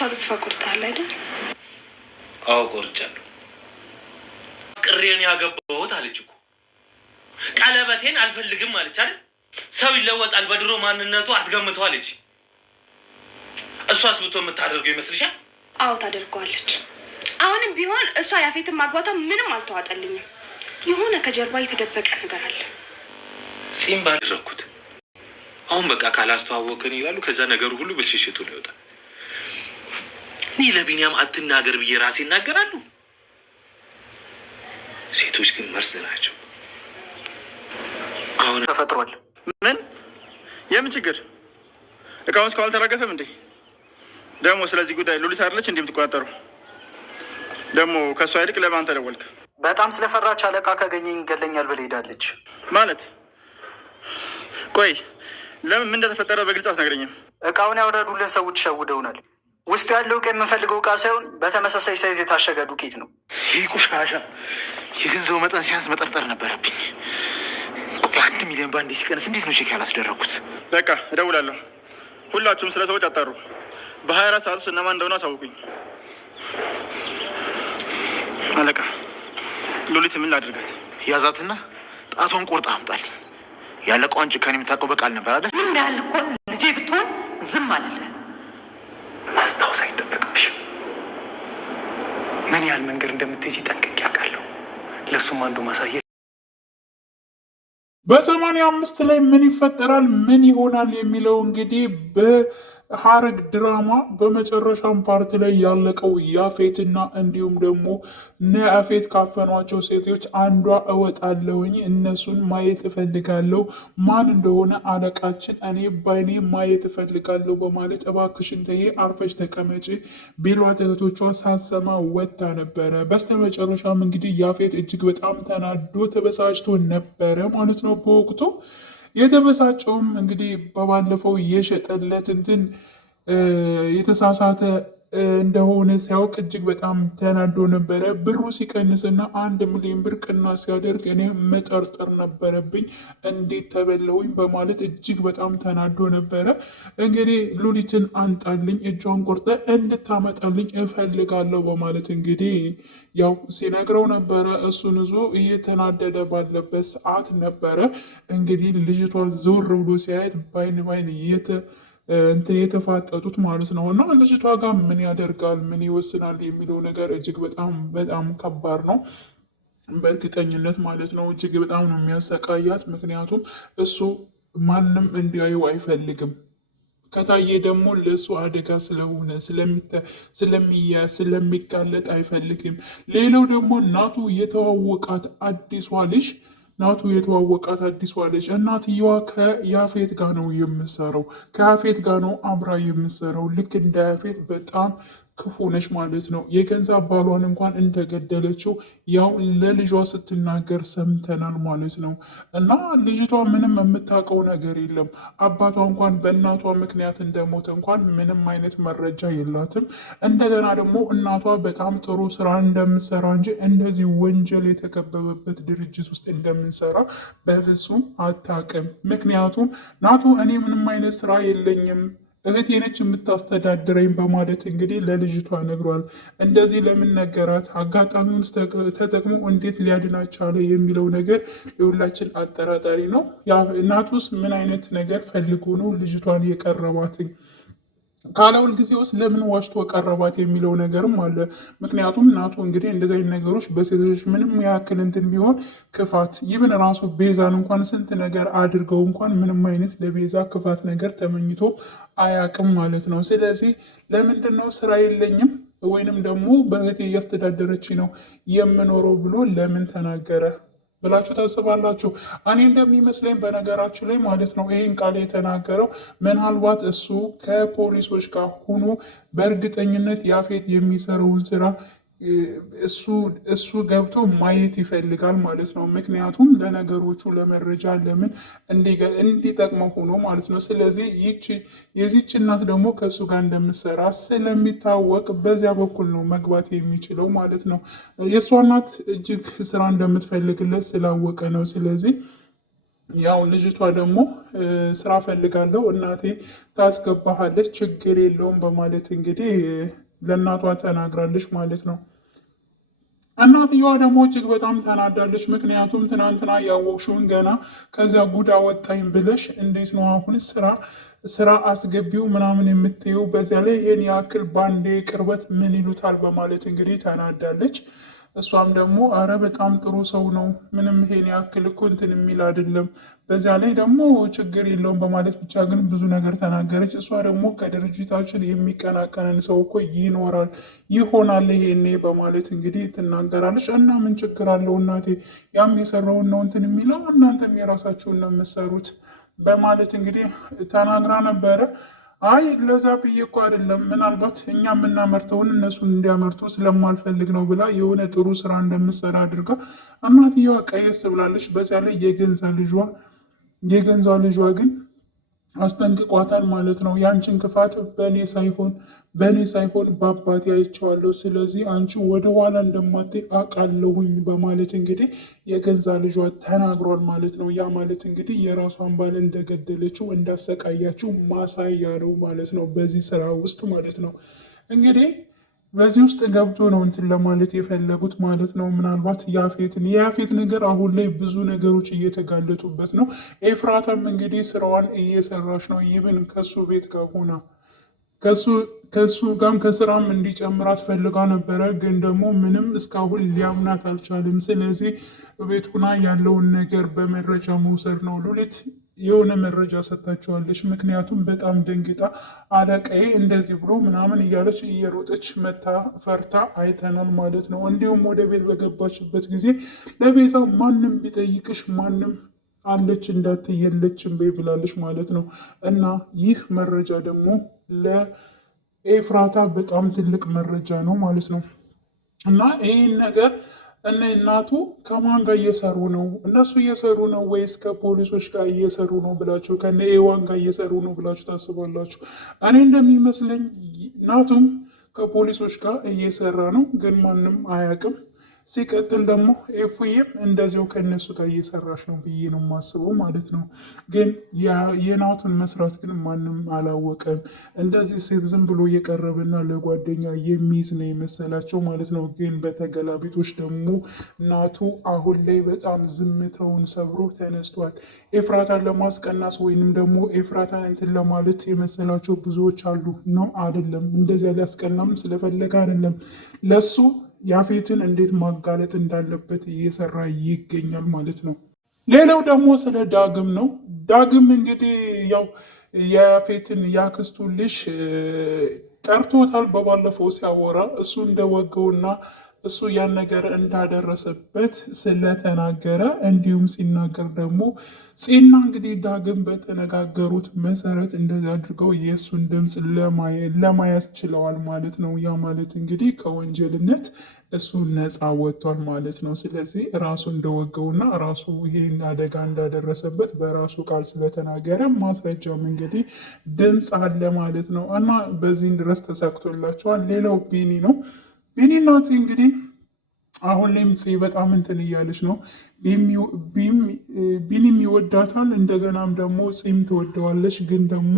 በእሷ ተስፋ ቆርጠሃል አይደል? አዎ ቆርጫለሁ። ቅሬን ያገባሁት አለች እኮ ቀለበቴን አልፈልግም አለች አይደል? ሰው ይለወጣል በድሮ ማንነቱ አትገምተው አለች። እሷስ ብቶ የምታደርገው ይመስልሻል? አዎ ታደርገዋለች። አሁንም ቢሆን እሷ ያፌትን ማግባቷ ምንም አልተዋጠልኝም። የሆነ ከጀርባ የተደበቀ ነገር አለ። ጺም ባደረኩት አሁን በቃ ካላስተዋወቅን ይላሉ። ከዛ ነገሩ ሁሉ ብልሽሽቱ ነው ይወጣል። እኔ ለቢኒያም አትናገር ብዬ ራሴ ይናገራሉ። ሴቶች ግን መርዝ ናቸው። አሁን ተፈጥሯል። ምን የምን ችግር? እቃውን እስካሁን አልተራገፈም እንዴ? ደግሞ ስለዚህ ጉዳይ ሉሊት አይደለች እንዴ የምትቆጣጠሩ? ደግሞ ከእሷ ይልቅ ለማን ተደወልክ? በጣም ስለፈራች አለቃ ካገኘኝ ይገለኛል ብላ ሄዳለች። ማለት ቆይ ለምን ምን እንደተፈጠረ በግልጽ አትነግረኝም? እቃውን ያወረዱልን ሰዎች ሸውደውናል። ውስጡ ያለው እቃ የምንፈልገው እቃ ሳይሆን በተመሳሳይ ሳይዝ የታሸገ ዱቄት ነው። ይህ ቆሻሻ የገንዘቡ መጠን ሲያንስ መጠርጠር ነበረብኝ። ቆይ 1 ሚሊዮን ባንዴ ሲቀንስ እንዴት ነው ቼክ ያላስደረኩት? በቃ እደውላለሁ። ሁላችሁም ስለ ሰዎች አጣሩ። በ24 ሰዓት ውስጥ እነማን እንደሆነ አሳውቁኝ። አለቃ ሉሊት ምን ላድርጋት? ያዛትና ጣቷን ቆርጣ አምጣልኝ። ያለቃዋን ጭካኔ የምታውቀው በቃል ነበር አይደል? ምን ያህል እኮ ልጄ ብትሆን ዝም አለለ። ማስታወስ አይጠበቅብሽም። ምን ያህል መንገድ እንደምትሄጂ ጠንቅቄ አውቃለሁ። ለእሱም አንዱ ማሳየት። በ85 ላይ ምን ይፈጠራል ምን ይሆናል የሚለው እንግዲህ በሐረግ ድራማ በመጨረሻም ፓርት ላይ ያለቀው ያፌትና እንዲሁም ደግሞ ያፌት ካፈኗቸው ሴቶች አንዷ እወጣለሁኝ፣ እነሱን ማየት እፈልጋለሁ፣ ማን እንደሆነ አለቃችን እኔ ባይኔ ማየት እፈልጋለሁ በማለት እባክሽን ተዬ አርፈሽ ተቀመጪ ቢሏት እህቶቿ ሳሰማ ወጥታ ነበረ። በስተመጨረሻም እንግዲህ ያፌት እጅግ በጣም ተናዶ ተበሳጭቶ ነበረ ማለት ነው። በወቅቱ የተበሳጨውም እንግዲህ በባለፈው የሸጠለት እንትን የተሳሳተ እንደሆነ ሲያውቅ እጅግ በጣም ተናዶ ነበረ። ብሩ ሲቀንስና 1 ሚሊዮን ብር ቅናሽ ሲያደርግ እኔ መጠርጠር ነበረብኝ እንዴት ተበለውኝ በማለት እጅግ በጣም ተናዶ ነበረ። እንግዲህ ሉሊትን አንጣልኝ፣ እጇን ቆርጠ እንድታመጣልኝ እፈልጋለሁ በማለት እንግዲህ ያው ሲነግረው ነበረ። እሱን ይዞ እየተናደደ ባለበት ሰዓት ነበረ እንግዲህ ልጅቷ ዞር ብሎ ሲያየት ባይን ባይን የተፋጠጡት ማለት ነው። እና ልጅቷ ጋር ምን ያደርጋል ምን ይወስናል የሚለው ነገር እጅግ በጣም በጣም ከባድ ነው በእርግጠኝነት ማለት ነው። እጅግ በጣም ነው የሚያሰቃያት። ምክንያቱም እሱ ማንም እንዲያየው አይፈልግም። ከታየ ደግሞ ለእሱ አደጋ ስለሆነ ስለሚጋለጥ አይፈልግም። ሌላው ደግሞ ናቱ የተዋወቃት አዲሷ ልጅ እናትየዋ ከያፌት ጋር ነው የምሰራው፣ ከያፌት ጋር ነው አብራ የምሰራው። ልክ እንደ ያፌት በጣም ክፉ ነች ማለት ነው። የገንዘብ ባሏን እንኳን እንደገደለችው ያው ለልጇ ስትናገር ሰምተናል ማለት ነው። እና ልጅቷ ምንም የምታውቀው ነገር የለም። አባቷ እንኳን በእናቷ ምክንያት እንደሞተ እንኳን ምንም አይነት መረጃ የላትም። እንደገና ደግሞ እናቷ በጣም ጥሩ ስራ እንደምሰራ እንጂ እንደዚህ ወንጀል የተከበበበት ድርጅት ውስጥ እንደምንሰራ በፍጹም አታውቅም። ምክንያቱም ናቱ እኔ ምንም አይነት ስራ የለኝም እህቴ ነች የምታስተዳድረኝ በማለት እንግዲህ ለልጅቷ ነግሯል። እንደዚህ ለምን ነገራት? አጋጣሚውን ተጠቅሞ እንዴት ሊያድናት ቻለ የሚለው ነገር የሁላችን አጠራጣሪ ነው። እናቱስ ምን አይነት ነገር ፈልጎ ነው ልጅቷን የቀረባትኝ? ካለውል ጊዜ ውስጥ ለምን ዋሽቶ ቀረባት የሚለው ነገርም አለ። ምክንያቱም እናቱ እንግዲህ እንደዚህ አይነት ነገሮች በሴቶች ምንም ያክል እንትን ቢሆን ክፋት ይብን ራሱ ቤዛን እንኳን ስንት ነገር አድርገው እንኳን ምንም አይነት ለቤዛ ክፋት ነገር ተመኝቶ አያውቅም ማለት ነው። ስለዚህ ለምንድን ነው ስራ የለኝም ወይንም ደግሞ በእህቴ እያስተዳደረች ነው የምኖረው ብሎ ለምን ተናገረ ብላችሁ ታስባላችሁ? እኔ እንደሚመስለኝ በነገራችን ላይ ማለት ነው ይህን ቃል የተናገረው ምናልባት እሱ ከፖሊሶች ጋር ሆኖ በእርግጠኝነት ያፌት የሚሰራውን ስራ እሱ ገብቶ ማየት ይፈልጋል ማለት ነው። ምክንያቱም ለነገሮቹ ለመረጃ ለምን እንዲጠቅመው ሆኖ ማለት ነው። ስለዚህ የዚች እናት ደግሞ ከእሱ ጋር እንደምትሰራ ስለሚታወቅ በዚያ በኩል ነው መግባት የሚችለው ማለት ነው። የእሷ እናት እጅግ ስራ እንደምትፈልግለት ስላወቀ ነው። ስለዚህ ያው ልጅቷ ደግሞ ስራ ፈልጋለሁ እናቴ ታስገባሃለች ችግር የለውም በማለት እንግዲህ ለእናቷ ተናግራለች ማለት ነው። እናትየዋ ደግሞ እጅግ በጣም ተናዳለች። ምክንያቱም ትናንትና ያወቅሽውን ገና ከዚያ ጉድ አወጣኝ ብለሽ እንዴት ነው አሁን ስራ አስገቢው ምናምን የምትይው? በዚያ ላይ ይሄን ያክል ባንዴ ቅርበት ምን ይሉታል በማለት እንግዲህ ተናዳለች። እሷም ደግሞ አረ በጣም ጥሩ ሰው ነው፣ ምንም ይሄን ያክል እኮ እንትን የሚል አይደለም፣ በዚያ ላይ ደግሞ ችግር የለውም በማለት ብቻ ግን ብዙ ነገር ተናገረች። እሷ ደግሞ ከድርጅታችን የሚቀናቀነን ሰው እኮ ይሆናል ይሄኔ በማለት እንግዲህ ትናገራለች። እና ምን ችግር አለው እናቴ፣ ያም የሰራውን ነው እንትን የሚለው እናንተም የራሳችሁን ነው የምትሰሩት በማለት እንግዲህ ተናግራ ነበረ። አይ ለዛ ብዬ እኮ አይደለም፣ ምናልባት እኛ የምናመርተውን እነሱን እንዲያመርቱ ስለማልፈልግ ነው ብላ የሆነ ጥሩ ስራ እንደምትሰራ አድርጋ እናትየዋ ቀየስ ብላለች። በዚያ ላይ የገንዛ ልጇ ግን አስጠንቅቋታል ማለት ነው። ያንቺን ክፋት በእኔ ሳይሆን በአባቴ አይቼዋለሁ። ስለዚህ አንቺ ወደ ኋላ እንደማትይ አውቃለሁኝ በማለት እንግዲህ የገንዛ ልጇ ተናግሯል ማለት ነው። ያ ማለት እንግዲህ የራሷን ባል እንደገደለችው እንዳሰቃያችው ማሳያ ነው ማለት ነው፣ በዚህ ስራ ውስጥ ማለት ነው። እንግዲህ በዚህ ውስጥ ገብቶ ነው እንትን ለማለት የፈለጉት ማለት ነው። ምናልባት የያፌት ነገር አሁን ላይ ብዙ ነገሮች እየተጋለጡበት ነው። ኤፍራታም እንግዲህ ስራዋን እየሰራች ነው። ይብን ከሱ ቤት ጋር ሆና ከሱ ጋም ከስራም እንዲጨምራት ፈልጋ ነበረ፣ ግን ደግሞ ምንም እስካሁን ሊያምናት አልቻልም። ስለዚህ ቤት ሁና ያለውን ነገር በመረጃ መውሰድ ነው። ሉሊት የሆነ መረጃ ሰጥታቸዋለች። ምክንያቱም በጣም ደንግጣ አለቃዬ እንደዚህ ብሎ ምናምን እያለች እየሮጠች መታ ፈርታ አይተናል ማለት ነው። እንዲሁም ወደ ቤት በገባችበት ጊዜ ለቤዛ ማንም ቢጠይቅሽ ማንም አለች እንዳትየለችም ቤ ብላለች ማለት ነው። እና ይህ መረጃ ደግሞ ለኤፍራታ በጣም ትልቅ መረጃ ነው ማለት ነው። እና ይህን ነገር እነ እናቱ ከማን ጋር እየሰሩ ነው? እነሱ እየሰሩ ነው ወይስ ከፖሊሶች ጋር እየሰሩ ነው ብላችሁ ከነ ኤዋን ጋር እየሰሩ ነው ብላችሁ ታስባላችሁ? እኔ እንደሚመስለኝ እናቱም ከፖሊሶች ጋር እየሰራ ነው፣ ግን ማንም አያውቅም። ሲቀጥል ደግሞ ኤፉዬም እንደዚያው ከእነሱ ጋር እየሰራች ነው ብዬ ነው የማስበው ማለት ነው። ግን የናቱን መስራት ግን ማንም አላወቀም። እንደዚህ ሴት ዝም ብሎ እየቀረበና ለጓደኛ የሚይዝ ነው የመሰላቸው ማለት ነው። ግን በተገላቢጦች ደግሞ ናቱ አሁን ላይ በጣም ዝምታውን ሰብሮ ተነስቷል። ኤፍራታን ለማስቀናስ ወይንም ደግሞ ኤፍራታን እንትን ለማለት የመሰላቸው ብዙዎች አሉ። ነው አይደለም፣ እንደዚያ ሊያስቀናም ስለፈለገ አይደለም፣ ለሱ ያፌትን እንዴት ማጋለጥ እንዳለበት እየሰራ ይገኛል ማለት ነው። ሌላው ደግሞ ስለ ዳግም ነው። ዳግም እንግዲህ ያው የያፌትን ያክስቱን ልጅ ጠርቶታል። በባለፈው ሲያወራ እሱ እንደወገውና እሱ ያን ነገር እንዳደረሰበት ስለተናገረ እንዲሁም ሲናገር ደግሞ ፂና እንግዲህ ዳግም በተነጋገሩት መሰረት እንደዚህ አድርገው የእሱን ድምፅ ለማያዝ ችለዋል ማለት ነው። ያ ማለት እንግዲህ ከወንጀልነት እሱ ነፃ ወጥቷል ማለት ነው። ስለዚህ ራሱ እንደወገውና ራሱ ይሄን አደጋ እንዳደረሰበት በራሱ ቃል ስለተናገረ ማስረጃም እንግዲህ ድምፅ አለ ማለት ነው። እና በዚህን ድረስ ተሳክቶላቸዋል። ሌላው ቢኒ ነው። ቢኒና ፂ እንግዲህ አሁን ላይም ፂ በጣም እንትን እያለች ነው። ቢኒም ይወዳታል፣ እንደገናም ደግሞ ፂም ትወደዋለች። ግን ደግሞ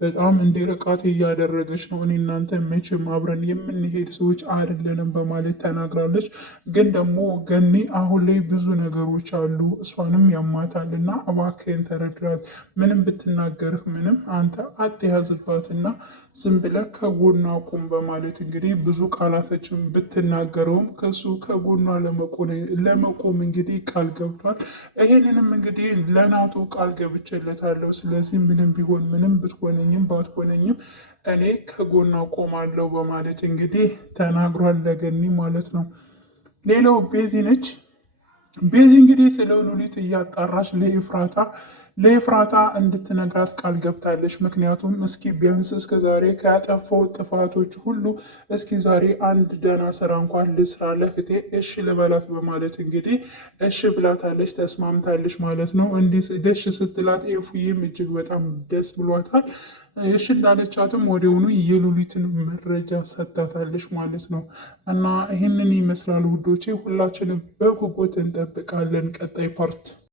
በጣም እንዲርቃት እያደረገች ነው። እኔ እናንተ መቼም አብረን የምንሄድ ሰዎች አይደለንም በማለት ተናግራለች። ግን ደግሞ ገኒ አሁን ላይ ብዙ ነገሮች አሉ፣ እሷንም ያማታልና እባክህን ተረድራት። ምንም ብትናገርህ ምንም አንተ አትያዝባትና ዝም ብለህ ከጎኗ ቁም በማለት እንግዲህ ብዙ ቃላቶችን ብትናገረውም ከሱ ከጎኗ ለመቆም እንግዲህ ቃል ገብቷል። ይሄንንም እንግዲህ ለናቱ ቃል ገብቼለታለሁ። ስለዚህ ምንም ቢሆን ምንም ብትሆነኝም ባትሆነኝም እኔ ከጎኗ ቆማለሁ በማለት እንግዲህ ተናግሯል ለገኒ ማለት ነው። ሌላው ቤዚ ነች። ቤዚ እንግዲህ ስለ ሉሊት እያጣራች ለኤፍራታ እንድትነግራት ቃል ገብታለች። ምክንያቱም እስኪ ቢያንስ እስከ ዛሬ ከያጠፋው ጥፋቶች ሁሉ እስኪ ዛሬ አንድ ደህና ስራ እንኳን ልስራ ለእህቴ እሺ ልበላት በማለት እንግዲህ እሺ ብላታለች፣ ተስማምታለች ማለት ነው። እንዲህ ደሽ ስትላት ኤፉዬም እጅግ በጣም ደስ ብሏታል። እሺ እንዳለቻትም ወዲያውኑ የሉሊትን መረጃ ሰጥታታለች ማለት ነው። እና ይህንን ይመስላል ውዶቼ፣ ሁላችንም በጉጉት እንጠብቃለን ቀጣይ ፓርት